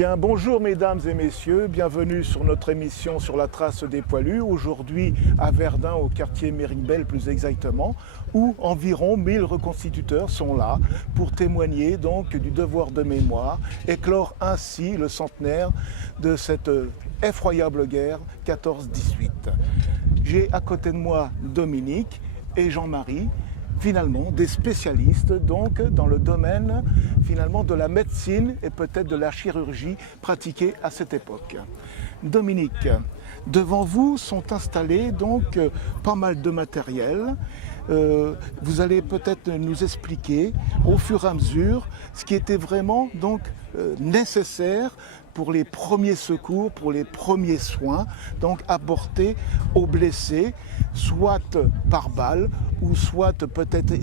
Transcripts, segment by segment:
Bien, bonjour mesdames et messieurs, bienvenue sur notre émission sur la trace des poilus, aujourd'hui à Verdun, au quartier Méribel plus exactement, où environ 1000 reconstituteurs sont là pour témoigner donc du devoir de mémoire et clore ainsi le centenaire de cette effroyable guerre 14-18. J'ai à côté de moi Dominique et Jean-Marie, finalement des spécialistes donc dans le domaine finalement de la médecine et peut-être de la chirurgie pratiquée à cette époque. Dominique, devant vous sont installés donc pas mal de matériel. Vous allez peut-être nous expliquer au fur et à mesure ce qui était vraiment donc nécessaire pour les premiers secours, pour les premiers soins, donc apportés aux blessés, soit par balle, ou soit peut-être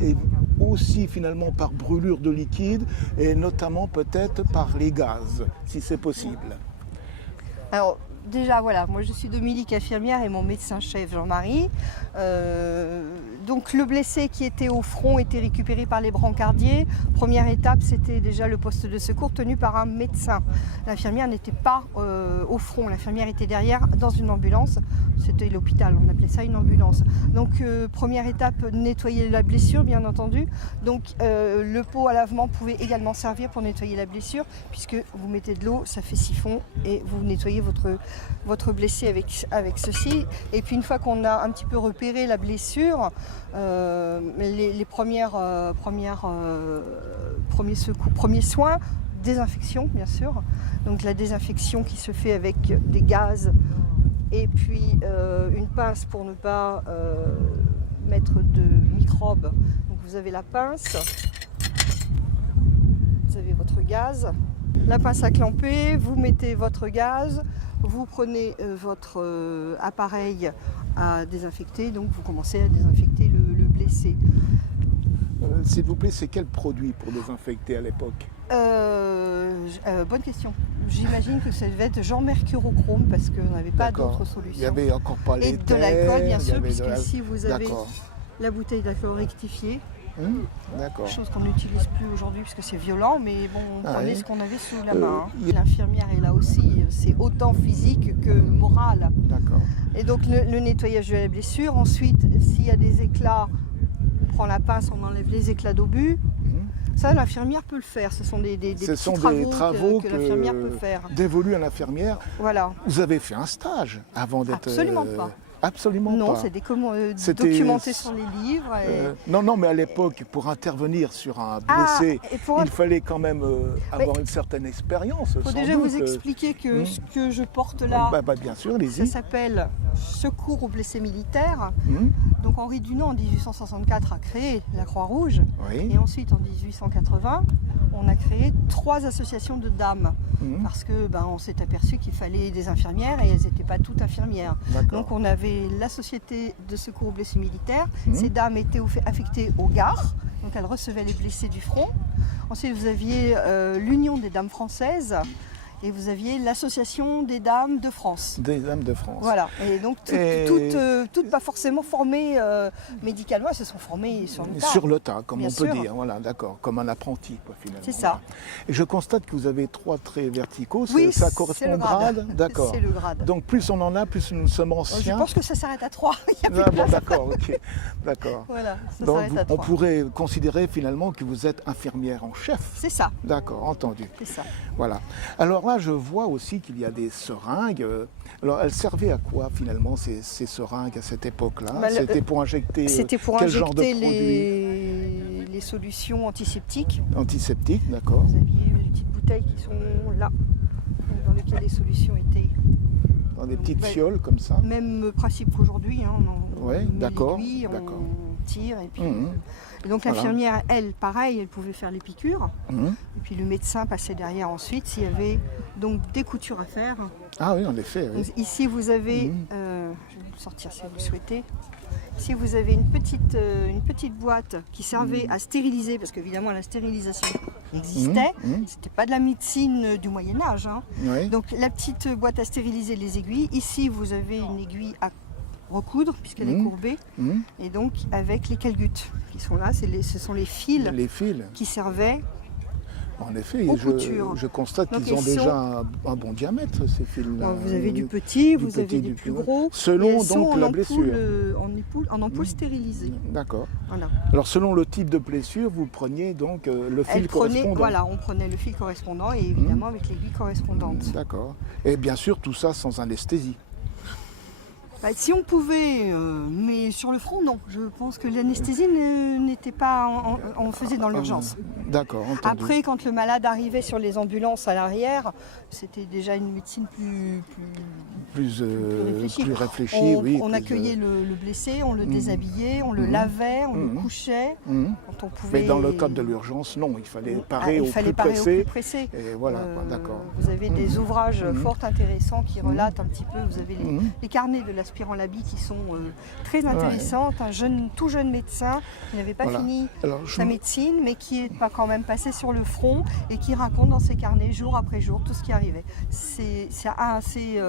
aussi finalement par brûlure de liquide, et notamment peut-être par les gaz, si c'est possible. Alors déjà voilà, moi je suis Dominique, infirmière, et mon médecin-chef Jean-Marie. Donc le blessé qui était au front était récupéré par les brancardiers. Première étape, c'était déjà le poste de secours tenu par un médecin. L'infirmière n'était pas au front, l'infirmière était derrière dans une ambulance. C'était l'hôpital, on appelait ça une ambulance. Donc première étape, nettoyer la blessure bien entendu. Donc le pot à lavement pouvait également servir pour nettoyer la blessure, puisque vous mettez de l'eau, ça fait siphon et vous nettoyez votre blessé avec ceci. Et puis une fois qu'on a un petit peu repéré la blessure, les premiers soins, désinfection bien sûr. Donc la désinfection qui se fait avec des gaz et puis une pince pour ne pas mettre de microbes. Donc vous avez la pince, vous avez votre gaz, la pince à clamper, vous mettez votre gaz, vous prenez votre appareil à désinfecter, donc vous commencez à désinfecter le blessé. S'il vous plaît, c'est quel produit pour désinfecter à l'époque? Bonne question. J'imagine que ça devait être Jean Mercurochrome parce qu'on n'avait pas d'autre solution. Il n'y avait encore pas l'éther. Et de l'alcool, bien sûr, puisque ici vous avez la bouteille d'alcool rectifiée. Chose qu'on n'utilise plus aujourd'hui parce que c'est violent, mais bon, on prenait ce qu'on avait sous la main. L'infirmière est là aussi, c'est autant physique que moral. Et donc le nettoyage de la blessure. Ensuite, s'il y a des éclats, on prend la pince, on enlève les éclats d'obus. Ça, l'infirmière peut le faire. Ce sont des travaux que l'infirmière peut faire. Dévolus à l'infirmière. Voilà. Vous avez fait un stage avant d'être... Absolument pas. Absolument non, pas. Non, c'est documenté sur les livres. Non, mais à l'époque, pour intervenir sur un blessé, il fallait quand même avoir une certaine expérience. Il faut déjà vous expliquer que ce que je porte là, bien sûr, allez-y. Ça s'appelle Secours aux blessés militaires. Donc Henri Dunant, en 1864, a créé la Croix-Rouge. Et ensuite, en 1880, on a créé 3 associations de dames. Parce que on s'est aperçu qu'il fallait des infirmières et elles n'étaient pas toutes infirmières. Donc on avait la Société de secours aux blessés militaires. Ces dames étaient affectées aux gares, donc elles recevaient les blessés du front. Ensuite vous aviez l'Union des dames françaises et vous aviez l'Association des dames de France. Des dames de France. Voilà, et donc toutes pas forcément formées médicalement, elles se sont formées sur le tas. Sur le tas, comme bien on peut sûr. dire, voilà, d'accord, comme un apprenti, quoi, finalement. C'est ça. Et je constate que vous avez 3 traits verticaux, oui, ça correspond au grade. D'accord. C'est le grade. Donc plus on en a, plus nous sommes anciens. Je pense que ça s'arrête à 3. D'accord, ok. D'accord. Voilà, ça donc s'arrête à 3. On pourrait considérer finalement que vous êtes infirmière en chef. C'est ça. D'accord, entendu. C'est ça. Voilà. Alors là, je vois aussi qu'il y a des seringues. Alors, elles servaient à quoi finalement ces seringues à cette époque-là? C'était pour injecter quel genre de produit? Les solutions antiseptiques. Antiseptiques, d'accord. Vous aviez les petites bouteilles qui sont là, dans lesquelles les solutions étaient. Dans des petites fioles comme ça. Même principe qu'aujourd'hui. Oui, d'accord. On tire et puis. Et donc l'infirmière, elle, pareil, elle pouvait faire les piqûres. Et puis le médecin passait derrière ensuite s'il y avait donc des coutures à faire. Ah oui, en effet. Oui. Donc, ici vous avez, je vais vous sortir si vous souhaitez. Ici vous avez une petite boîte qui servait à stériliser, parce qu'évidemment la stérilisation existait. C'était pas de la médecine du Moyen-Âge. Donc la petite boîte à stériliser les aiguilles. Ici vous avez une aiguille à recoudre puisqu'elle est courbée. Et donc avec les calgutes qui sont là, ce sont les fils qui servaient En effet, aux coutures. je constate Donc, qu'ils ont elles déjà un bon diamètre, ces fils-là. Vous avez du petit, vous avez des plus gros. Selon Et elles sont donc la blessure. En ampoule stérilisée. D'accord. Voilà. Alors selon le type de blessure, vous preniez donc le fil correspondant. Voilà, on prenait le fil correspondant et évidemment avec l'aiguille correspondante. D'accord. Et bien sûr, tout ça sans anesthésie. Bah, si on pouvait, mais sur le front, non. Je pense que l'anesthésie n'était pas... On faisait dans l'urgence. D'accord, entendu. Après, quand le malade arrivait sur les ambulances à l'arrière, c'était déjà une médecine plus réfléchie. On accueillait le blessé, on le déshabillait, on le lavait, on le couchait. Quand on pouvait... Mais dans le cadre de l'urgence, non, il fallait parer au plus pressé. Et voilà, d'accord. Vous avez des ouvrages fort intéressants qui relatent un petit peu. Vous avez les carnets de l'aspirant Labi qui sont très intéressants. Un tout jeune médecin qui n'avait pas fini sa médecine, mais qui est quand même passé sur le front et qui raconte dans ses carnets jour après jour tout ce qui arrivait. C'est assez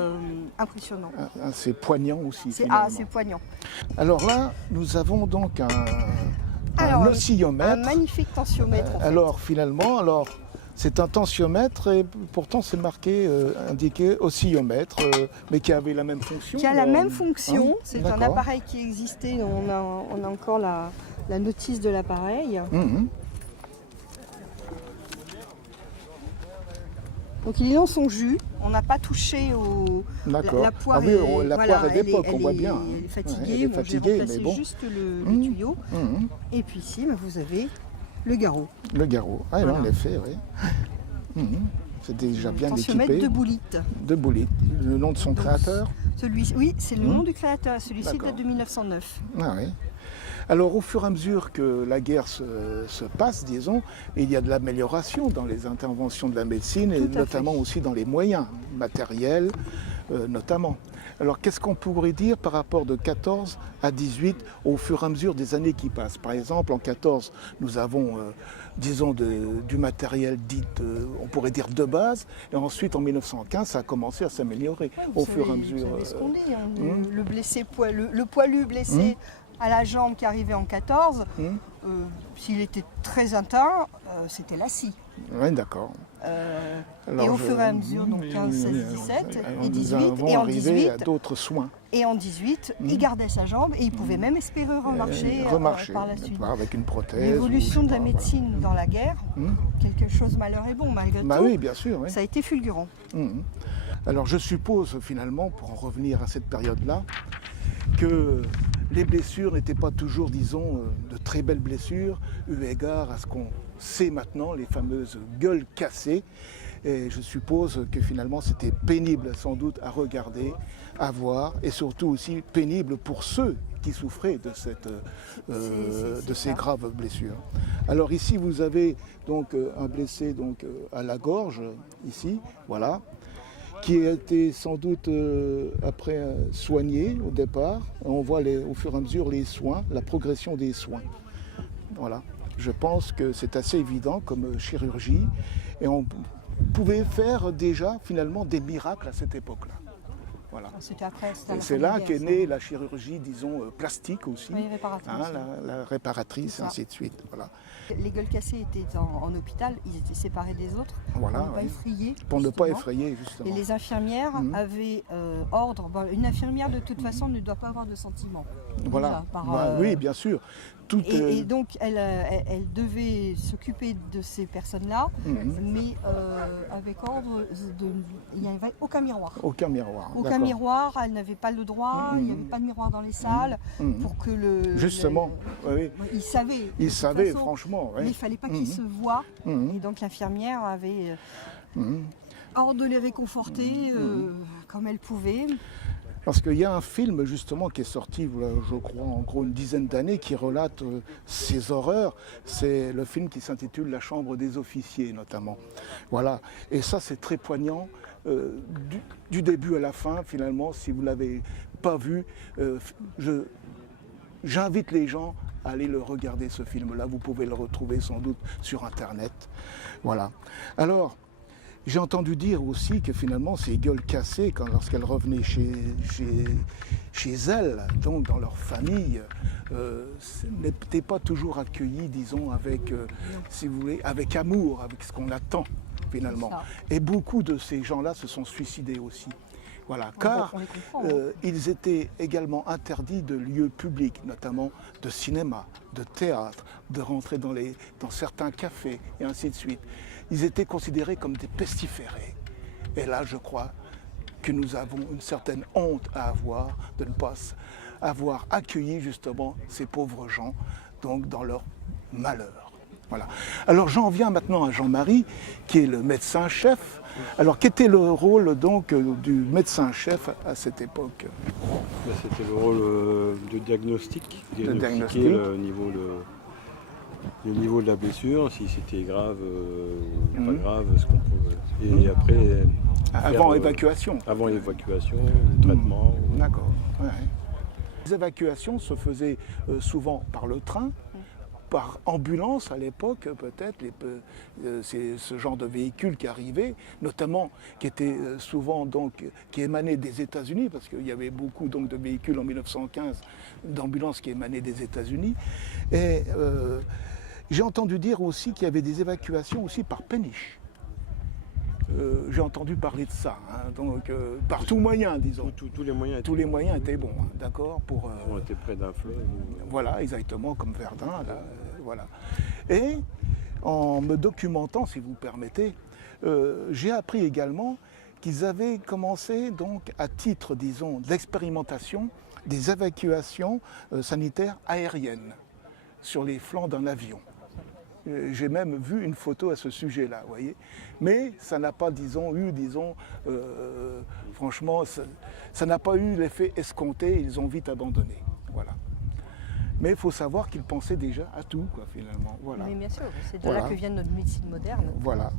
impressionnant. C'est poignant aussi. C'est assez poignant. Alors là, nous avons donc un oscillomètre. Un magnifique tensiomètre. Alors finalement, c'est un tensiomètre et pourtant c'est marqué, indiqué oscillomètre, mais qui avait la même fonction. Qui a la même fonction. C'est un appareil qui existait. On a encore la notice de l'appareil. Donc il est dans son jus, on n'a pas touché la poire. Ah oui, la poire est d'époque, on voit bien. Elle est fatiguée, elle est fatiguée, j'ai remplacé juste le tuyau. Et puis ici, vous avez le garrot. Le garrot, en effet, oui. C'est déjà bien équipé. Tensiomètre de Boulitte. De Boulitte, le nom de son créateur. Oui, c'est le nom du créateur, celui-ci date de 1909. Ah oui. Alors au fur et à mesure que la guerre se passe, disons, il y a de l'amélioration dans les interventions de la médecine et notamment aussi dans les moyens matériels, notamment. Alors qu'est-ce qu'on pourrait dire par rapport de 14 à 18 au fur et à mesure des années qui passent? Par exemple, en 14, nous avons, disons, du matériel dit, on pourrait dire de base, et ensuite en 1915, ça a commencé à s'améliorer au fur et à mesure. Vous savez ce qu'on dit, le blessé, le poilu blessé à la jambe qui arrivait en 14, s'il était très atteint, c'était la scie. Oui, d'accord. Et au fur et à mesure, donc 15, 16, 17 et 18, et en 18, à d'autres soins. Et en 18, il gardait sa jambe et il pouvait même espérer remarcher par la suite. Avec une prothèse. L'évolution de la médecine dans la guerre, quelque chose malheur est bon malgré tout, oui, bien sûr, ça a été fulgurant. Alors je suppose finalement, pour en revenir à cette période-là, que les blessures n'étaient pas toujours, disons, de très belles blessures, eu égard à ce qu'on sait maintenant, les fameuses gueules cassées. Et je suppose que finalement c'était pénible sans doute à regarder, à voir, et surtout aussi pénible pour ceux qui souffraient de ces graves blessures. Alors ici vous avez donc un blessé donc, à la gorge, ici, voilà, qui a été sans doute après soigné au départ. On voit au fur et à mesure les soins, la progression des soins. Voilà. Je pense que c'est assez évident comme chirurgie et on pouvait faire déjà finalement des miracles à cette époque-là. Voilà. C'est là qu'est née la chirurgie, disons, plastique aussi, la réparatrice, et ainsi de suite. Voilà. Les gueules cassées étaient en hôpital, ils étaient séparés des autres pour ne pas effrayer. Pour ne pas effrayer, justement. Et les infirmières avaient ordre. Une infirmière, de toute façon, ne doit pas avoir de sentiments. Voilà. Oui, bien sûr. Et donc, elle devait s'occuper de ces personnes-là, mais avec ordre, il n'y avait aucun miroir. Aucun miroir. Aucun miroir, elle n'avait pas le droit, il n'y avait pas de miroir dans les salles pour que Justement, oui. Il savait, franchement. Mais il ne fallait pas qu'ils se voient. Et donc l'infirmière avait ordre de les réconforter comme elle pouvait. Parce qu'il y a un film justement qui est sorti, je crois, en gros une dizaine d'années, qui relate ces horreurs. C'est le film qui s'intitule La chambre des officiers, notamment. Voilà. Et ça, c'est très poignant. Du début à la fin, finalement, si vous ne l'avez pas vu, j'invite les gens à aller le regarder, ce film-là. Vous pouvez le retrouver sans doute sur Internet. Voilà. Alors, J'ai entendu dire aussi que finalement ces gueules cassées, lorsqu'elles revenaient chez elles, donc dans leur famille, n'étaient pas toujours accueillies, disons, avec, si vous voulez, avec amour, avec ce qu'on attend finalement. Et beaucoup de ces gens-là se sont suicidés aussi. Voilà, car ils étaient également interdits de lieux publics, notamment de cinéma, de théâtre, de rentrer dans certains cafés et ainsi de suite. Ils étaient considérés comme des pestiférés. Et là, je crois que nous avons une certaine honte à avoir de ne pas avoir accueilli justement ces pauvres gens donc dans leur malheur. Voilà. Alors j'en viens maintenant à Jean-Marie, qui est le médecin-chef. Alors quel était le rôle donc du médecin-chef à cette époque? C'était le rôle de diagnostic, diagnostiquer le niveau de la blessure, si c'était grave ou pas grave, ce qu'on pouvait. Et après. Avant évacuation. Avant l'évacuation, le traitement. D'accord. Ouais. Les évacuations se faisaient souvent par le train, par ambulance à l'époque peut-être, c'est ce genre de véhicules qui arrivaient, notamment qui étaient souvent donc, qui émanaient des États-Unis, parce qu'il y avait beaucoup donc de véhicules en 1915 d'ambulances qui émanaient des États-Unis. Et j'ai entendu dire aussi qu'il y avait des évacuations aussi par péniche. J'ai entendu parler de ça, hein, donc par tout moyen, disons. Tous les moyens étaient bons, hein, d'accord. On était près d'un fleuve. Voilà, exactement, comme Verdun, là, voilà. Et en me documentant, si vous permettez, j'ai appris également qu'ils avaient commencé, donc, à titre, disons, d'expérimentation, des évacuations sanitaires aériennes sur les flancs d'un avion. J'ai même vu une photo à ce sujet-là, vous voyez. Mais ça n'a pas, franchement, ça n'a pas eu l'effet escompté, ils ont vite abandonné. Voilà. Mais il faut savoir qu'ils pensaient déjà à tout, quoi, finalement. Voilà. Mais bien sûr, c'est de là que vient notre médecine moderne. Voilà.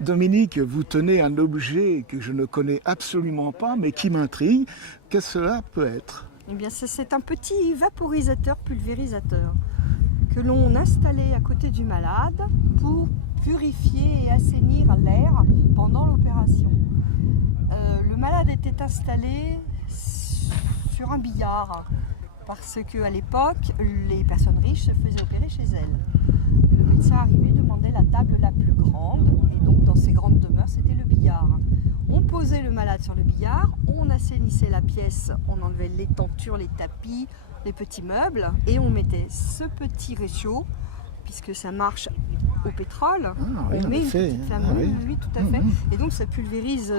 Dominique, vous tenez un objet que je ne connais absolument pas, mais qui m'intrigue. Qu'est-ce que cela peut être? Eh bien, c'est un petit vaporisateur pulvérisateur que l'on installait à côté du malade pour purifier et assainir l'air pendant l'opération. Le malade était installé sur un billard parce qu'à l'époque, les personnes riches se faisaient opérer chez elles. Le médecin arrivait, demandait la table la plus grande et donc dans ces grandes demeures, c'était le billard. On posait le malade sur le billard, on assainissait la pièce, on enlevait les tentures, les tapis, les petits meubles et on mettait ce petit réchaud, puisque ça marche au pétrole, on met une petite flamme, oui, tout à fait, et donc ça pulvérise,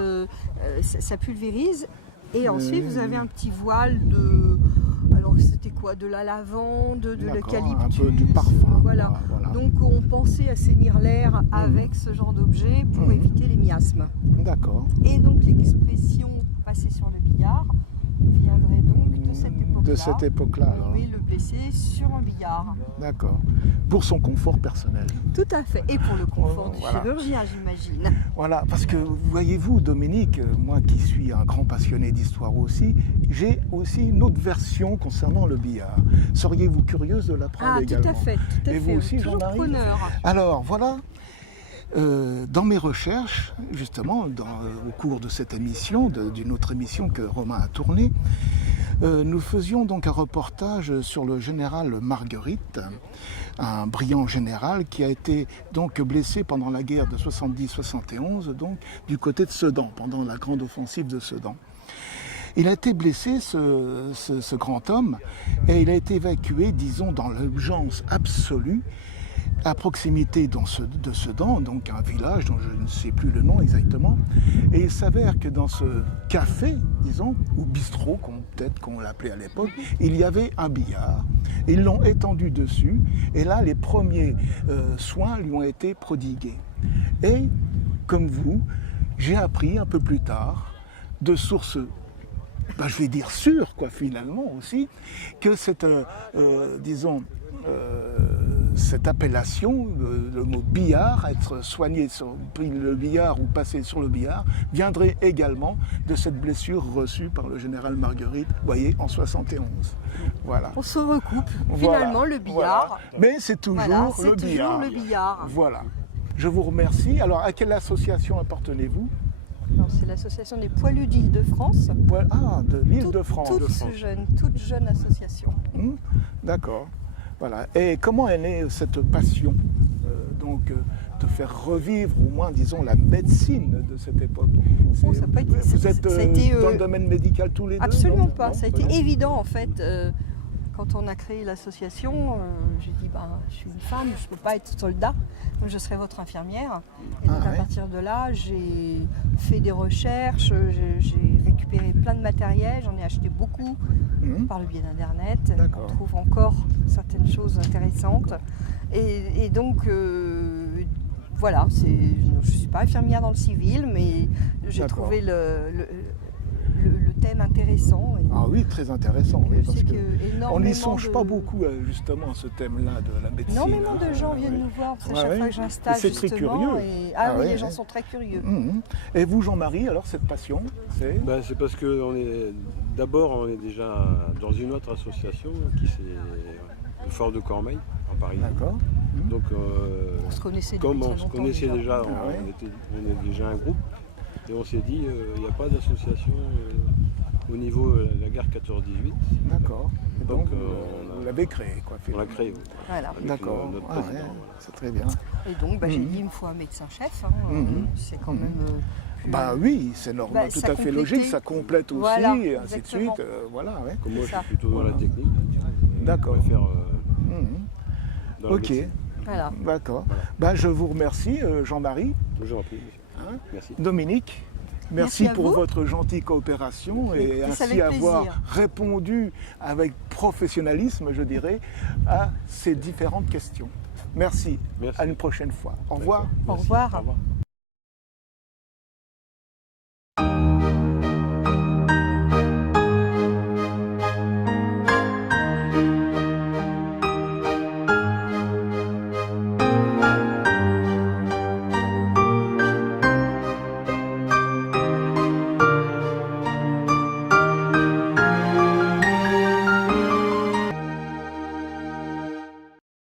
et ensuite vous avez un petit voile de, alors c'était quoi, de la lavande, de l'eucalyptus, un peu du parfum. Voilà. Donc on pensait assainir l'air avec ce genre d'objet pour éviter les miasmes. D'accord. Et donc l'expression passée sur le billard viendrait donc de cette époque-là. De cette époque-là. On met le blessé sur un billard. D'accord. Pour son confort personnel. Tout à fait. Et pour le confort du chirurgien, j'imagine. Voilà, parce que voyez-vous, Dominique, moi qui suis un grand passionné d'histoire aussi, j'ai aussi une autre version concernant le billard. Seriez-vous curieuse de l'apprendre également? Tout à fait. Et vous aussi, Jean-Marie? Alors, voilà. Dans mes recherches, justement, au cours de cette émission, d'une autre émission que Romain a tournée, nous faisions donc un reportage sur le général Marguerite, un brillant général qui a été donc blessé pendant la guerre de 70-71, donc du côté de Sedan, pendant la grande offensive de Sedan. Il a été blessé, ce grand homme, et il a été évacué, disons, dans l'urgence absolue, à proximité de Sedan, donc un village dont je ne sais plus le nom exactement. Et il s'avère que dans ce café, disons, ou bistrot, peut-être qu'on l'appelait à l'époque, il y avait un billard. Ils l'ont étendu dessus, et là, les premiers soins lui ont été prodigués. Et, comme vous, j'ai appris un peu plus tard, de sources, je vais dire sûres, quoi, finalement aussi, que cette, disons, cette appellation, le mot billard, être soigné sur le billard ou passer sur le billard, viendrait également de cette blessure reçue par le général Marguerite, vous voyez, en 71. Voilà. On se recoupe finalement le billard. Voilà. Mais c'est toujours, le billard. Le billard. Voilà. Je vous remercie. Alors, à quelle association appartenez-vous? Alors, c'est l'association des poilus d'Île-de-France. Ah, de l'Île-de-France. Toute jeune association. D'accord. Voilà. Et comment est née cette passion de faire revivre, au moins, disons, la médecine de cette époque? Bon, ça a pas été- Vous êtes ça a été, dans le domaine médical tous les deux? Absolument non pas. Non, Ça a été évident en fait. Quand on a créé l'association, j'ai dit je suis une femme, je ne peux pas être soldat, donc je serai votre infirmière. Et donc à partir de là, j'ai fait des recherches, j'ai récupéré plein de matériel, j'en ai acheté beaucoup par le biais d'Internet. D'accord. On trouve encore certaines choses intéressantes. Et donc voilà, je ne suis pas infirmière dans le civil, mais j'ai D'accord. trouvé le thème intéressant. Ah oui, très intéressant. Oui, Je parce sais que que on n'y énormément songe pas beaucoup justement à ce thème-là de la médecine. Énormément de gens hein, viennent oui. nous voir parce que Ouais, chaque ouais. fois que j'installe Et c'est très justement. curieux. Ah oui, ouais, les gens ouais. sont très curieux. Et vous, Jean-Marie, alors cette passion, c'est C'est parce que d'abord on est déjà dans une autre association qui c'est le Fort de Cormeilles en Paris. D'accord. Donc On se connaissait depuis comme très on se longtemps connaissait déjà, Ah ouais. on est déjà un groupe et on s'est dit il n'y a pas d'association au niveau de la gare 14-18. D'accord. Et donc, Donc, vous l'avez créé, quoi. On l'a finalement. créé. Voilà. Avec D'accord. notre Ah président. ouais, Voilà. c'est très bien. Et donc j'ai dit il me faut un médecin-chef. C'est quand même. Plus- Bah oui, c'est normal, tout ça à fait complétait. logique, ça complète aussi, Voilà, et ainsi de exactement. suite. Voilà, ouais. Comme moi C'est ça. je suis plutôt dans la technique. D'accord. Je préfère dans la Ok, médecine. Voilà. d'accord. Bah, je vous remercie, Jean-Marie. Je vous en prie, monsieur. Hein Merci. Dominique, merci Merci à pour vous. votre gentille coopération et Écoutez, c'est ainsi avec avoir plaisir. répondu avec professionnalisme, je dirais, à ces différentes questions. Merci. Merci. À une prochaine fois. Au revoir. Au revoir. Au revoir.